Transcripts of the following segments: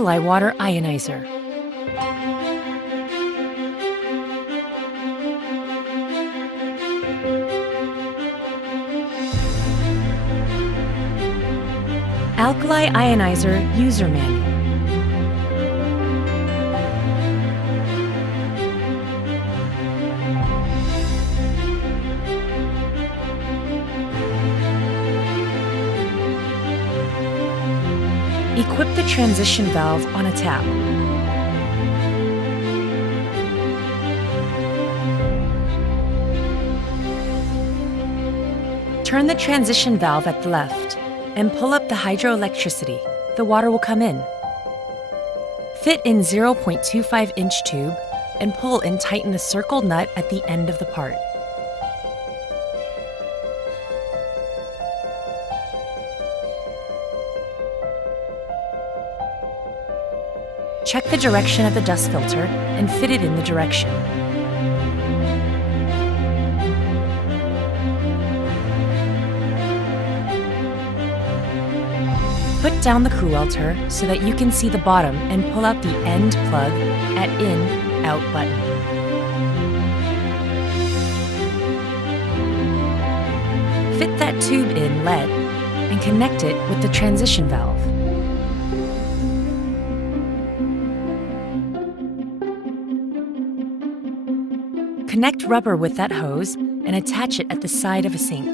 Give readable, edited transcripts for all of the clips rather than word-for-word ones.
alkali water ionizer. Alkali ionizer user manual. Equip the transition valve on a tap. Turn the transition valve at the left and pull up the hydroelectricity. The water will come in. Fit in 0.25-inch tube and pull and tighten the circled nut at the end of the part. Check the direction of the dust filter and fit it in the direction. Put down the Crewelter so that you can see the bottom and pull out the end plug at In/Out button. Fit that tube in lead and connect it with the transition valve. Connect rubber with that hose and attach it at the side of a sink.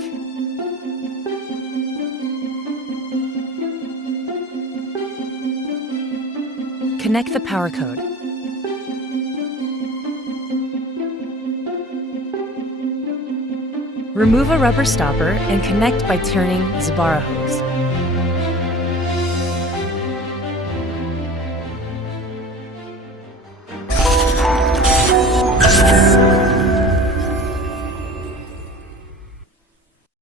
Connect the power code. Remove a rubber stopper and connect by turning Zabara hose.